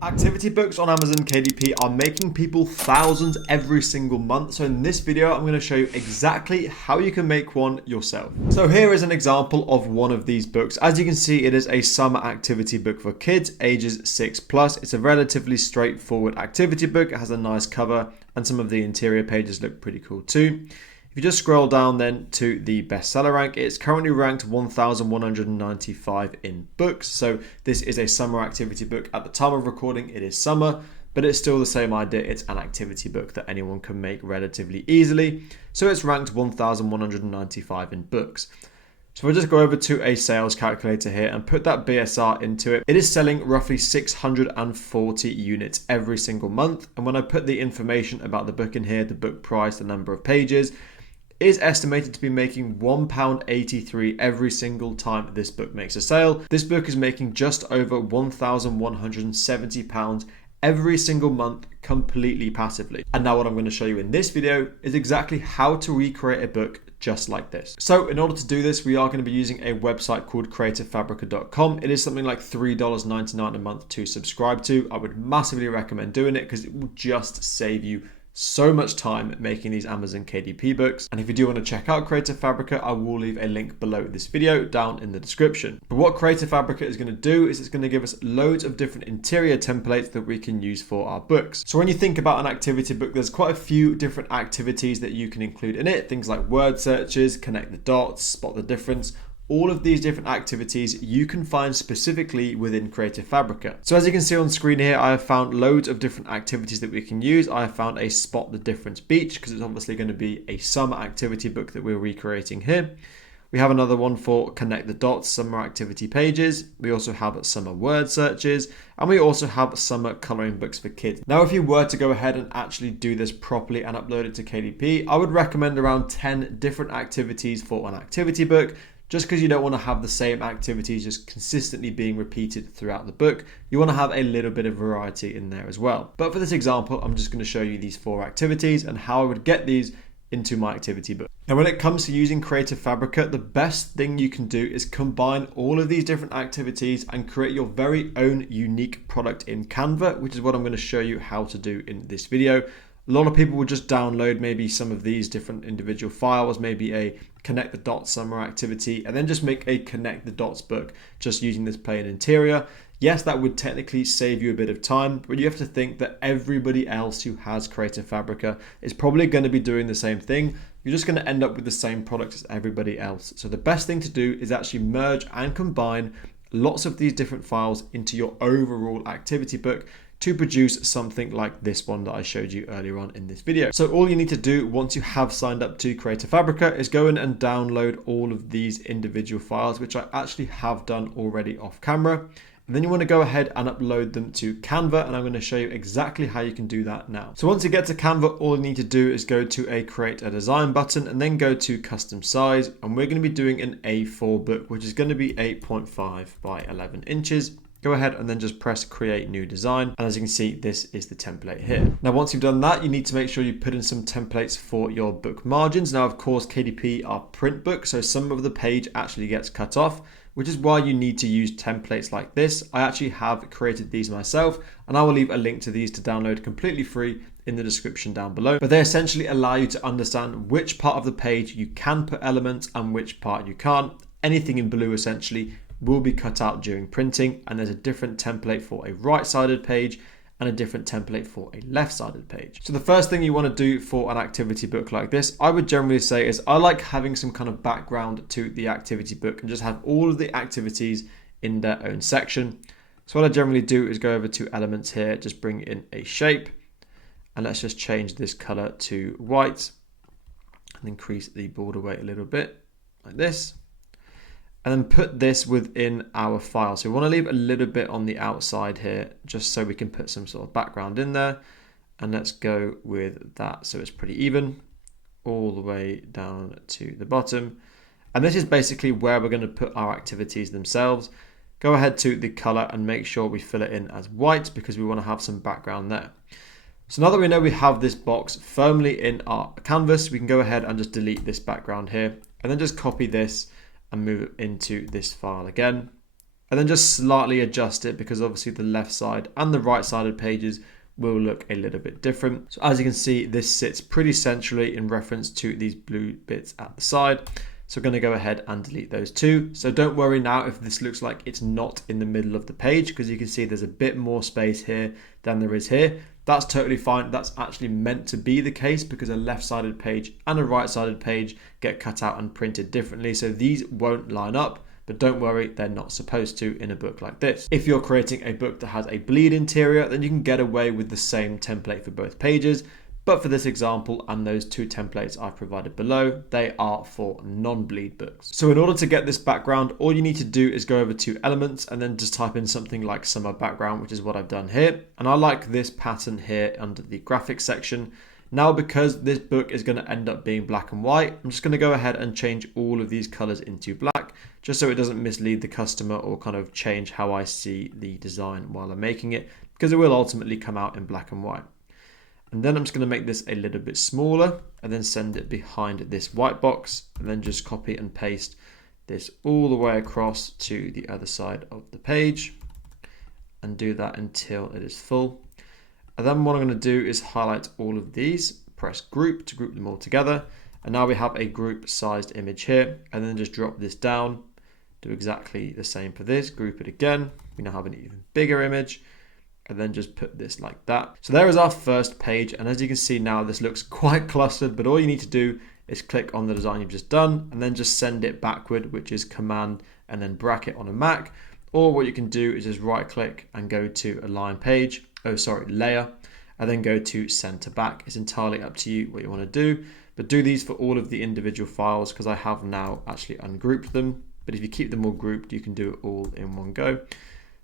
Activity books on Amazon KDP are making people thousands every single month. So in this video, I'm going to show you exactly how you can make one yourself. So here is an example of one of these books. As you can see, it is a summer activity book for kids ages 6+. It's a relatively straightforward activity book. It has a nice cover and some of the interior pages look pretty cool too. If you just scroll down then to the bestseller rank, it's currently ranked 1,195 in books. So this is a summer activity book. At the time of recording, it is summer, but it's still the same idea. It's an activity book that anyone can make relatively easily. So it's ranked 1,195 in books. So we'll just go over to a sales calculator here and put that BSR into it. It is selling roughly 640 units every single month. And when I put the information about the book in here, the book price, the number of pages, is estimated to be making £1.83 every single time this book makes a sale. This book is making just over £1,170 every single month completely passively. And now what I'm going to show you in this video is exactly how to recreate a book just like this. So in order to do this, we are going to be using a website called creativefabrica.com. It is something like $3.99 a month to subscribe to. I would massively recommend doing it because it will just save you so much time making these Amazon KDP books. And if you do want to check out Creative Fabrica, I will leave a link below this video down in the description. But what Creative Fabrica is going to do is it's going to give us loads of different interior templates that we can use for our books. So when you think about an activity book, there's quite a few different activities that you can include in it. Things like word searches, connect the dots, spot the difference. All of these different activities you can find specifically within Creative Fabrica. So as you can see on screen here, I have found loads of different activities that we can use. I have found a spot the difference beach because it's obviously going to be a summer activity book that we're recreating here. We have another one for connect the dots, summer activity pages. We also have summer word searches, and we also have summer coloring books for kids. Now, if you were to go ahead and actually do this properly and upload it to KDP, I would recommend around 10 different activities for an activity book. Just because you don't want to have the same activities just consistently being repeated throughout the book. You want to have a little bit of variety in there as well. But for this example, I'm just going to show you these 4 activities and how I would get these into my activity book. Now, when it comes to using Creative Fabrica, the best thing you can do is combine all of these different activities and create your very own unique product in Canva, which is what I'm going to show you how to do in this video. A lot of people will just download maybe some of these different individual files, maybe a connect the dots summer activity, and then just make a connect the dots book just using this plain interior. Yes, that would technically save you a bit of time, but you have to think that everybody else who has Creative Fabrica is probably going to be doing the same thing. You're just going to end up with the same product as everybody else. So the best thing to do is actually merge and combine lots of these different files into your overall activity book to produce something like this one that I showed you earlier on in this video. So all you need to do once you have signed up to Creative Fabrica is go in and download all of these individual files, which I actually have done already off camera. And then you want to go ahead and upload them to Canva, and I'm going to show you exactly how you can do that now. So once you get to Canva, all you need to do is go to a create a design button and then go to custom size, and we're going to be doing an A4 book, which is going to be 8.5 by 11 inches. Go ahead and then just press create new design. And as you can see, this is the template here. Now, once you've done that, you need to make sure you put in some templates for your book margins. Now, of course, KDP are print books, so some of the page actually gets cut off, which is why you need to use templates like this. I actually have created these myself, and I will leave a link to these to download completely free in the description down below. But they essentially allow you to understand which part of the page you can put elements and which part you can't. Anything in blue essentially will be cut out during printing, and there's a different template for a right-sided page and a different template for a left-sided page. So the first thing you want to do for an activity book like this, I would generally say, is I like having some kind of background to the activity book and just have all of the activities in their own section. So what I generally do is go over to elements here, just bring in a shape, and let's just change this color to white and increase the border weight a little bit like this. And then put this within our file. So we want to leave a little bit on the outside here, just so we can put some sort of background in there. And let's go with that so it's pretty even all the way down to the bottom. And this is basically where we're going to put our activities themselves. Go ahead to the color and make sure we fill it in as white because we want to have some background there. So now that we know we have this box firmly in our canvas, we can go ahead and just delete this background here and then just copy this and move it into this file again. and then just slightly adjust it because obviously the left side and the right sided pages will look a little bit different. So as you can see, this sits pretty centrally in reference to these blue bits at the side. So we're going to go ahead and delete those two. So don't worry now if this looks like it's not in the middle of the page, because you can see there's a bit more space here than there is here. That's totally fine. That's actually meant to be the case because a left-sided page and a right-sided page get cut out and printed differently. So these won't line up, but don't worry, they're not supposed to in a book like this. If you're creating a book that has a bleed interior, then you can get away with the same template for both pages. But for this example and those two templates I've provided below, they are for non-bleed books. So in order to get this background, all you need to do is go over to Elements and then just type in something like Summer Background, which is what I've done here. And I like this pattern here under the graphics section. Now, because this book is going to end up being black and white, I'm just going to go ahead and change all of these colors into black, just so it doesn't mislead the customer or kind of change how I see the design while I'm making it, because it will ultimately come out in black and white. And then I'm just going to make this a little bit smaller and then send it behind this white box, and then just copy and paste this all the way across to the other side of the page and do that until it is full. And then what I'm going to do is highlight all of these, press group to group them all together. And now we have a group sized image here, and then just drop this down, do exactly the same for this, group it again. We now have an even bigger image, and then just put this like that. So there is our first page. And as you can see now, this looks quite clustered, but all you need to do is click on the design you've just done and then just send it backward, which is Command and then bracket on a Mac. Or what you can do is just right click and go to Align Page, layer, and then go to Center Back. It's entirely up to you what you want to do, but do these for all of the individual files because I have now actually ungrouped them. But if you keep them all grouped, you can do it all in one go.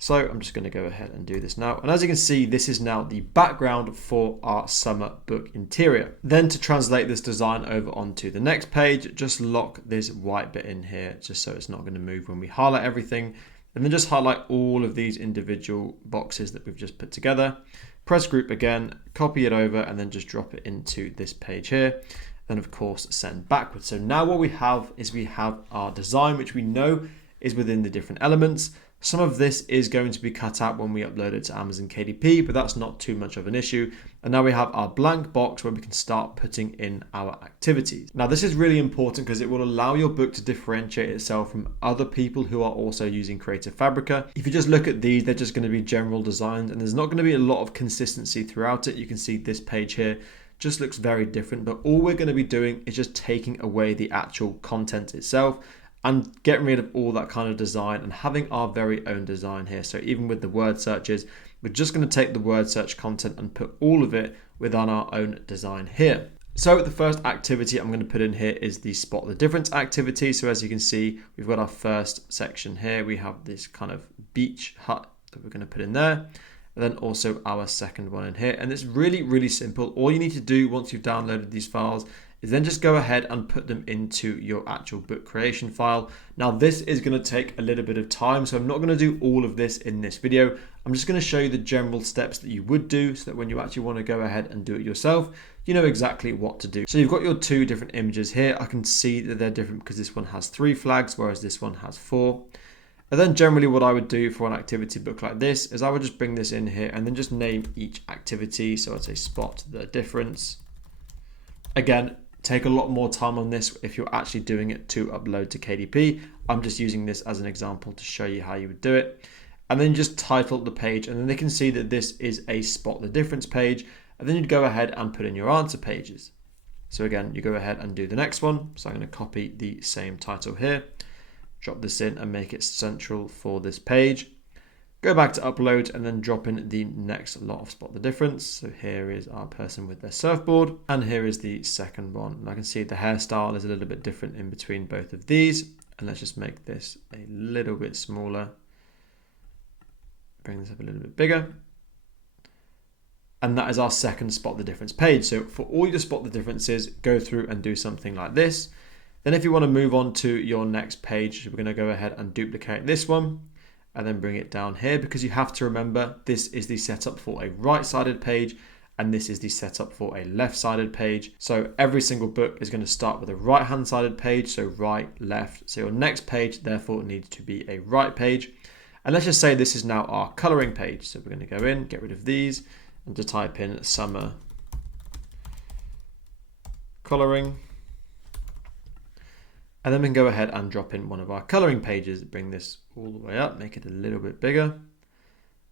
So I'm just going to go ahead and do this now. And as you can see, this is now the background for our summer book interior. Then to translate this design over onto the next page, just lock this white bit in here, just so it's not going to move when we highlight everything. And then just highlight all of these individual boxes that we've just put together. Press group again, copy it over, and then just drop it into this page here. Then of course, send backwards. So now what we have is we have our design, which we know is within the different elements. Some of this is going to be cut out when we upload it to Amazon KDP, but that's not too much of an issue. And now we have our blank box where we can start putting in our activities. Now this is really important because it will allow your book to differentiate itself from other people who are also using Creative Fabrica. If you just look at these, they're just going to be general designs and there's not going to be a lot of consistency throughout it. You can see this page here just looks very different, but all we're going to be doing is just taking away the actual content itself and getting rid of all that kind of design and having our very own design here. So even with the word searches, we're just going to take the word search content and put all of it within our own design here. So the first activity I'm going to put in here is the spot the difference activity. So as you can see, we've got our first section here. We have this kind of beach hut that we're going to put in there. And then also our second one in here. And it's really, really simple. All you need to do once you've downloaded these files is then just go ahead and put them into your actual book creation file. Now this is going to take a little bit of time, so I'm not going to do all of this in this video. I'm just going to show you the general steps that you would do so that when you actually want to go ahead and do it yourself, you know exactly what to do. So you've got your two different images here. I can see that they're different because this one has 3 flags, whereas this one has 4. And then generally what I would do for an activity book like this is I would just bring this in here and then just name each activity. So I'd say spot the difference. Again, take a lot more time on this if you're actually doing it to upload to KDP. I'm just using this as an example to show you how you would do it. And then just title the page, and then they can see that this is a spot the difference page. And then you'd go ahead and put in your answer pages. So again, you go ahead and do the next one. So I'm going to copy the same title here, drop this in and make it central for this page. Go back to upload and then drop in the next lot of spot the difference. So here is our person with their surfboard, and here is the second one. And I can see the hairstyle is a little bit different in between both of these. And let's just make this a little bit smaller. Bring this up a little bit bigger. And that is our second spot the difference page. So for all your spot the differences, go through and do something like this. Then if you want to move on to your next page, we're going to go ahead and duplicate this one and then bring it down here, because you have to remember this is the setup for a right-sided page and this is the setup for a left-sided page. So every single book is going to start with a right-hand sided page, so right, left. So your next page therefore needs to be a right page. And let's just say this is now our coloring page. So we're going to go in, get rid of these, and just type in summer coloring. And then we can go ahead and drop in one of our coloring pages, bring this all the way up, make it a little bit bigger.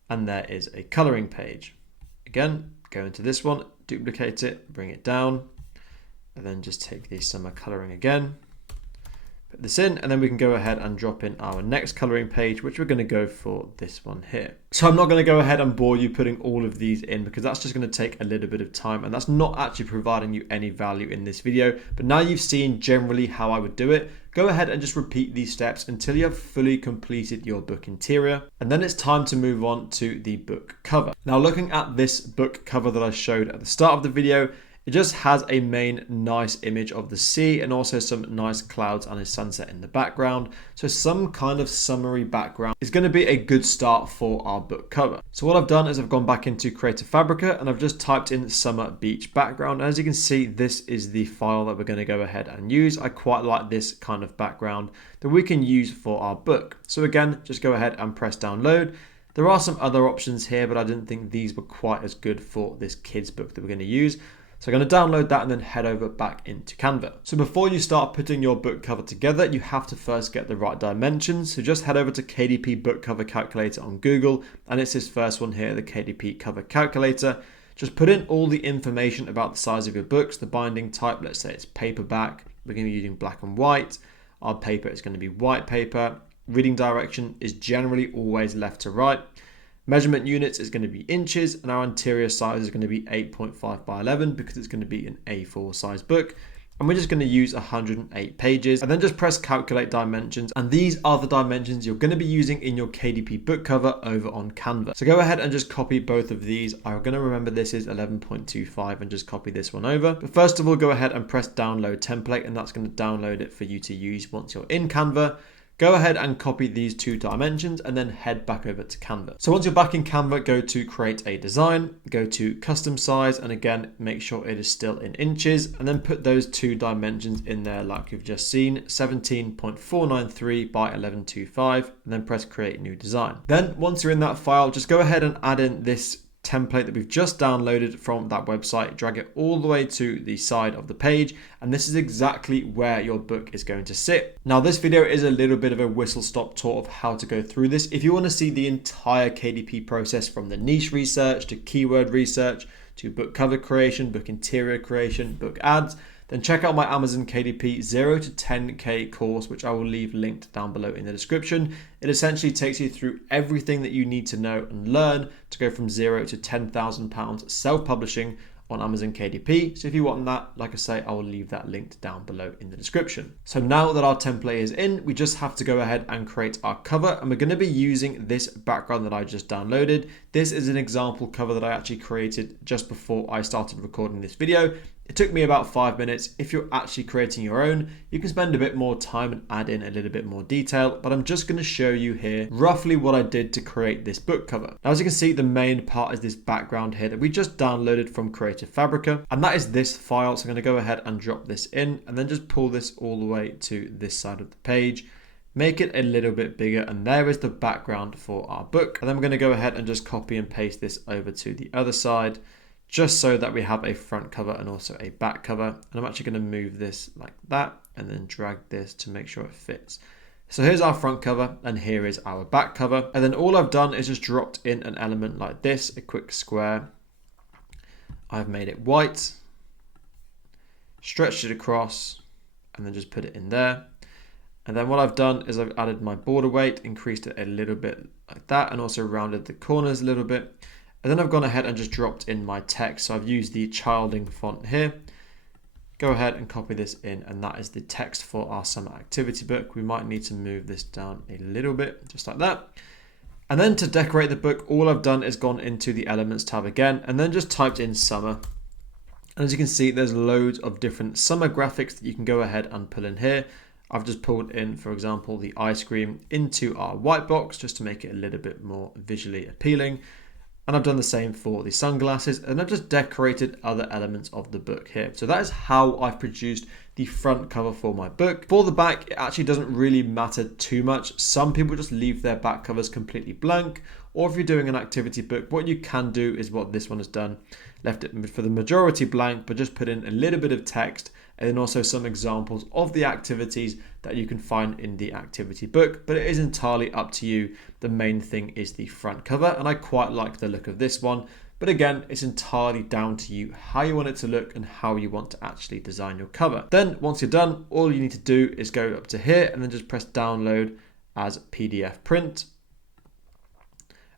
And there is a coloring page. Again, go into this one, duplicate it, bring it down, and then just take the summer coloring again, put this in, and then we can go ahead and drop in our next coloring page, which we're going to go for this one here. So I'm not going to go ahead and bore you putting all of these in because that's just going to take a little bit of time and that's not actually providing you any value in this video. But now you've seen generally how I would do it, go ahead and just repeat these steps until you have fully completed your book interior. And then it's time to move on to the book cover. Now looking at this book cover that I showed at the start of the video, it just has a main nice image of the sea and also some nice clouds and a sunset in the background. So some kind of summery background is going to be a good start for our book cover. So what I've done is I've gone back into Fabrica and I've just typed in summer beach background. As you can see, this is the file that we're going to go ahead and use. I quite like this kind of background that we can use for our book. So again, just go ahead and press download. There are some other options here, but I didn't think these were quite as good for this kids book that we're going to use. So I'm going to download that and then head over back into Canva. So before you start putting your book cover together, you have to first get the right dimensions. So just head over to KDP book cover calculator on Google, and it's this first one here, the KDP cover calculator. Just put in all the information about the size of your books, the binding type, let's say it's paperback. We're going to be using black and white. Our paper is going to be white paper. Reading direction is generally always left to right. Measurement units is going to be inches, and our interior size is going to be 8.5 by 11 because it's going to be an A4 size book. And we're just going to use 108 pages and then just press calculate dimensions. And these are the dimensions you're going to be using in your KDP book cover over on Canva. So go ahead and just copy both of these. I'm going to remember this is 11.25 and just copy this one over. But first of all, go ahead and press download template, and that's going to download it for you to use once you're in Canva. Go ahead and copy these two dimensions and then head back over to Canva. So once you're back in Canva, go to create a design, go to custom size, and again, make sure it is still in inches, and then put those two dimensions in there like you've just seen, 17.493 by 1125, and then press create new design. Then once you're in that file, just go ahead and add in this template that we've just downloaded from that website, drag it all the way to the side of the page, and this is exactly where your book is going to sit. Now this video is a little bit of a whistle stop tour of how to go through this. If you want to see the entire KDP process from the niche research to keyword research to book cover creation, book interior creation, book ads, then check out my Amazon KDP 0 to 10K course, which I will leave linked down below in the description. It essentially takes you through everything that you need to know and learn to go from 0 to £10,000 self-publishing on Amazon KDP. So if you want that, like I say, I will leave that linked down below in the description. So now that our template is in, we just have to go ahead and create our cover, and we're going to be using this background that I just downloaded. This is an example cover that I actually created just before I started recording this video. It took me about 5 minutes. If you're actually creating your own, you can spend a bit more time and add in a little bit more detail, but I'm just going to show you here roughly what I did to create this book cover. Now, as you can see, the main part is this background here that we just downloaded from Fabrica, and that is this file. So I'm going to go ahead and drop this in and then just pull this all the way to this side of the page, make it a little bit bigger, and there is the background for our book. And then we're going to go ahead and just copy and paste this over to the other side, just so that we have a front cover and also a back cover. And I'm actually going to move this like that and then drag this to make sure it fits. So here's our front cover and here is our back cover. And then all I've done is just dropped in an element like this, a quick square. I've made it white, stretched it across, and then just put it in there. And then what I've done is I've added my border weight, increased it a little bit like that, and also rounded the corners a little bit. And then I've gone ahead and just dropped in my text. So I've used the childing font here. Go ahead and copy this in, and that is the text for our summer activity book. We might need to move this down a little bit, just like that. And then to decorate the book, all I've done is gone into the Elements tab again, and then just typed in summer. And as you can see, there's loads of different summer graphics that you can go ahead and pull in here. I've just pulled in, for example, the ice cream into our white box just to make it a little bit more visually appealing. And I've done the same for the sunglasses, and I've just decorated other elements of the book here. So that is how I've produced the front cover for my book. For the back, it actually doesn't really matter too much. Some people just leave their back covers completely blank, or if you're doing an activity book, what you can do is what this one has done. Left it for the majority blank, but just put in a little bit of text and then also some examples of the activities that you can find in the activity book, but it is entirely up to you. The main thing is the front cover, and I quite like the look of this one, but again, it's entirely down to you how you want it to look and how you want to actually design your cover. Then once you're done, all you need to do is go up to here and then just press download as PDF print,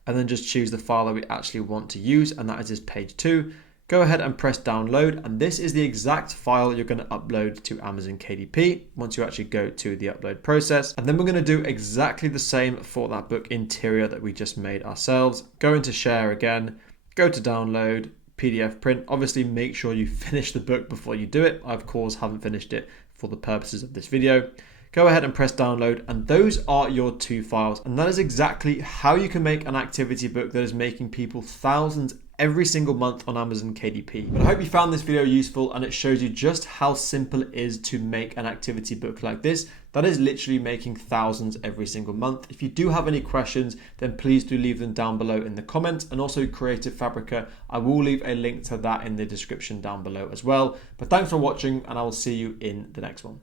and then just choose the file that we actually want to use, and that is this page 2. Go ahead and press download, and this is the exact file you're going to upload to Amazon KDP once you actually go to the upload process. And then we're going to do exactly the same for that book interior that we just made ourselves. Go into share again, go to download, PDF print. Obviously make sure you finish the book before you do it. I of course haven't finished it for the purposes of this video. Go ahead and press download, and those are your 2 files. And that is exactly how you can make an activity book that is making people thousands every single month on Amazon KDP. But I hope you found this video useful, and it shows you just how simple it is to make an activity book like this that is literally making thousands every single month. If you do have any questions, then please do leave them down below in the comments, and also Creative Fabrica. I will leave a link to that in the description down below as well. But thanks for watching, and I will see you in the next one.